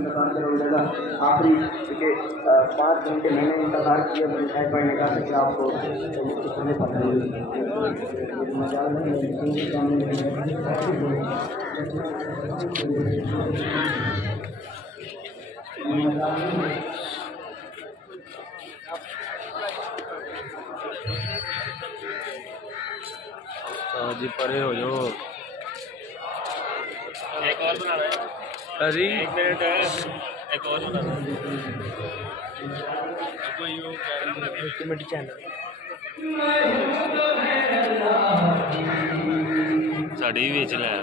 इंतजार करा मिलेगा। आखिरी के 5 घंटे मैंने इंतजार किया शायद पढ़ने का कि आपको समय पता है मजाल नहीं जी परे हो जो एक और बना रहे हैं। अरे 1 मिनट है, एक और बना रहे हैं। कोई वो कमेटी चैनल साड़ी भी बेच लिया।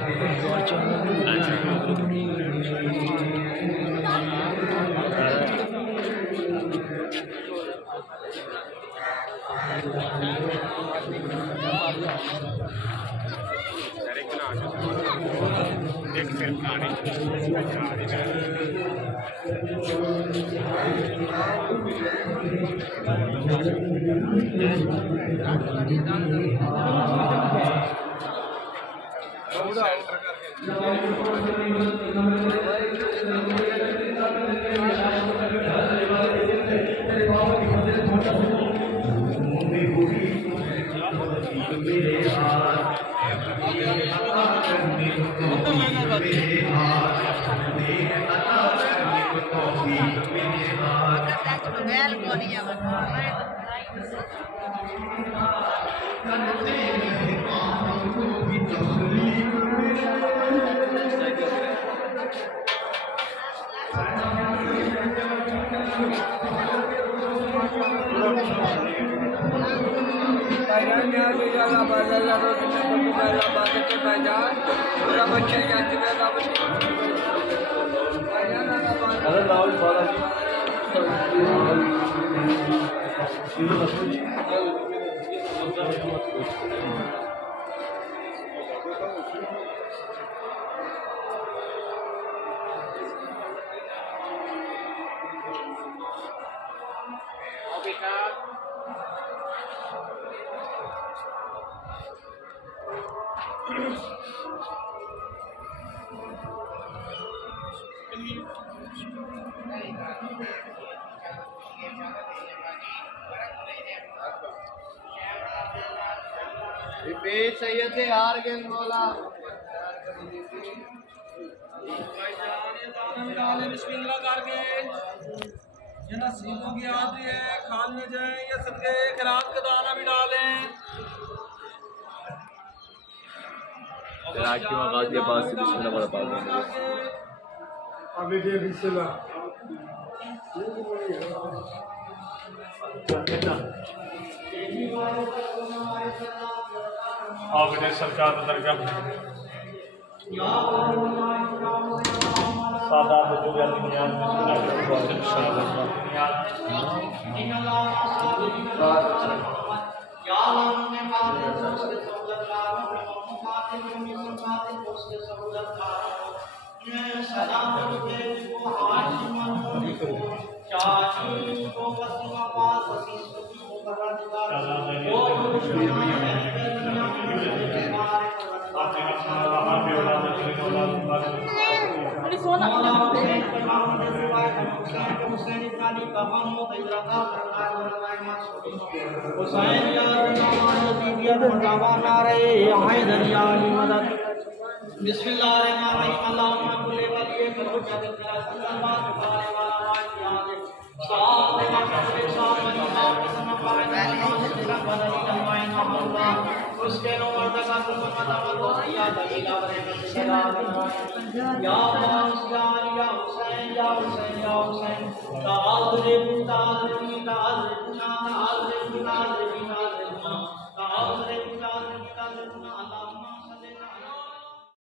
एक फिल्म कहानी सैयद हार गए मौला बिस्मिल्लाह करके ये नसीबों की आदि है खाल न जाए या सदके खैरात का दाना भी डालें। रात के मकान के पास से बिस्मिल्लाह पढ़ पाऊंगा अभी जे बिस्मिल्लाह आप ने सरकार दरगाह सादा वजूद दुनिया में